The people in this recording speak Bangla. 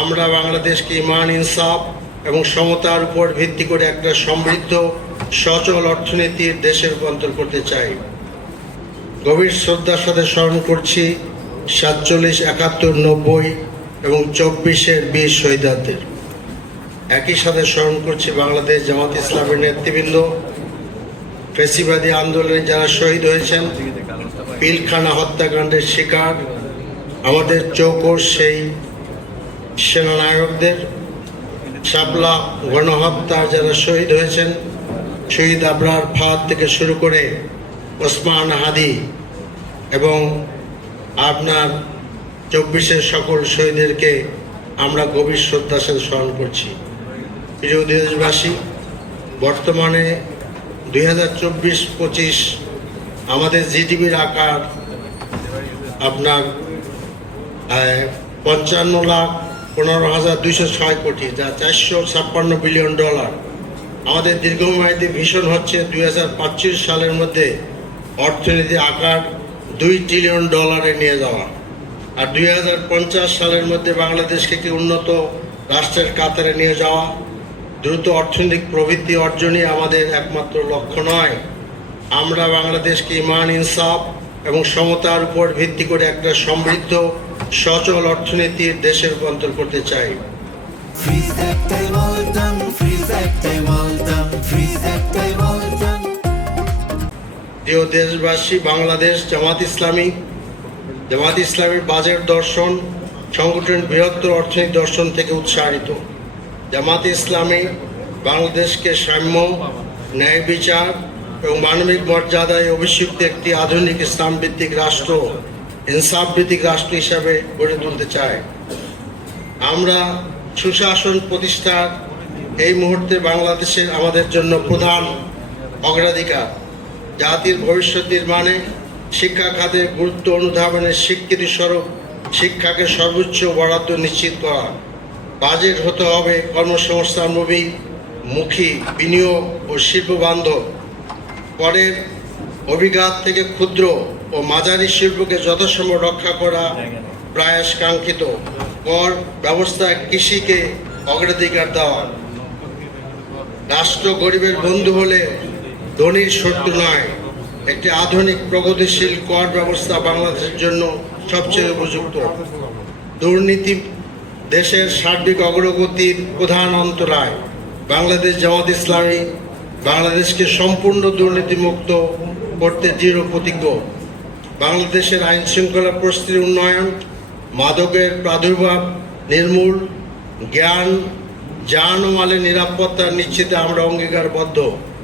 আমরা বাংলাদেশকে ঈমান, ইনসাফ এবং সমতার উপর ভিত্তি করে একটা সমৃদ্ধ সচল অর্থনীতির দেশে রূপান্তর করতে চাই। গভীর শ্রদ্ধার সাথে স্মরণ করছি 47, 71, 90 এবং 24-এর বীর শহীদদের। একই সাথে স্মরণ করছি বাংলাদেশ জামাত ইসলামের নেতৃবৃন্দ, ফ্যাসিবাদী আন্দোলনে যারা শহীদ হয়েছেন, পিলখানা হত্যাকাণ্ডের শিকার আমাদের চৌকোর সেই সেনানায়কদের, শাপলা গণহত্যার যারা শহীদ হয়েছেন, শহীদ আবরার ফাদ থেকে শুরু করে ওসমান হাদি এবং আপনার 24-এর সকল শহীদদেরকে আমরা গভীর শ্রদ্ধার সাথে স্মরণ করছি। প্রিয় দেশবাসী, বর্তমানে 2024-25 আমাদের জিডিপির আকার আপনার 55,15,206 কোটি, যা $456 বিলিয়ন। আমাদের দীর্ঘমেয়াদী ভিশন হচ্ছে 2025 সালের মধ্যে অর্থনীতি আকার $2 ট্রিলিয়ন নিয়ে যাওয়া, আর 2050 সালের মধ্যে বাংলাদেশকে একটি উন্নত রাষ্ট্রের কাতারে নিয়ে যাওয়া। দ্রুত অর্থনৈতিক প্রবৃদ্ধি অর্জনই আমাদের একমাত্র লক্ষ্য নয়। আমরা বাংলাদেশকে ঈমান, ইনসাফ এবং সমতার উপর ভিত্তি করে একটা সমৃদ্ধ সচল অর্থনীতির দেশে রূপান্তর করতে চাই। প্রিয় দেশবাসী, বাংলাদেশ জামাত ইসলামীর বাজেট দর্শন সংগঠনের বৃহত্তর অর্থনৈতিক দর্শন থেকে উৎসাহিত। জামাত ইসলামী বাংলাদেশকে সাম্য, ন্যায় বিচার এবং মানবিক মর্যাদায় অভিষিক্ত একটি আধুনিক ইসলাম ভিত্তিক রাষ্ট্র, ইনসাফ ভিত্তিক রাষ্ট্র হিসাবে গড়ে তুলতে চায়। আমরা সুশাসন প্রতিষ্ঠার এই মুহূর্তে বাংলাদেশের আমাদের জন্য প্রধান অগ্রাধিকার। জাতির ভবিষ্যৎ নির্মাণে শিক্ষা খাতের গুরুত্ব অনুধাবনের স্বীকৃতি স্বরূপ শিক্ষাকে সর্বোচ্চ বরাদ্দ নিশ্চিত করা। বাজেট হতে হবে কর্মসংস্থানমুখী, বিনিয়োগ ও শিল্প বান্ধব। করের অভিঘাত থেকে ক্ষুদ্র ও মাঝারি শিল্পকে যথাসম্ভব রক্ষা করা প্রয়াস কাঙ্ক্ষিত। কর ব্যবস্থায় কৃষিকে অগ্রাধিকার দেওয়া। রাষ্ট্র গরিবের বন্ধু হলে ধনীর শত্রু নয়। একটি আধুনিক প্রগতিশীল কর ব্যবস্থা বাংলাদেশের জন্য সবচেয়ে উপযুক্ত। দুর্নীতি দেশের সার্বিক অগ্রগতির প্রধান অন্তরায়। বাংলাদেশ জামাত ইসলামী বাংলাদেশকে সম্পূর্ণ দুর্নীতিমুক্ত করতে দৃঢ় প্রতিজ্ঞ। বাংলাদেশের আইন শৃঙ্খলা পরিস্থিতির উন্নয়ন, মাদকের প্রাদুর্ভাব নির্মূল, জ্ঞান, জান ও মালের নিরাপত্তা নিশ্চিতে আমরা অঙ্গীকারবদ্ধ।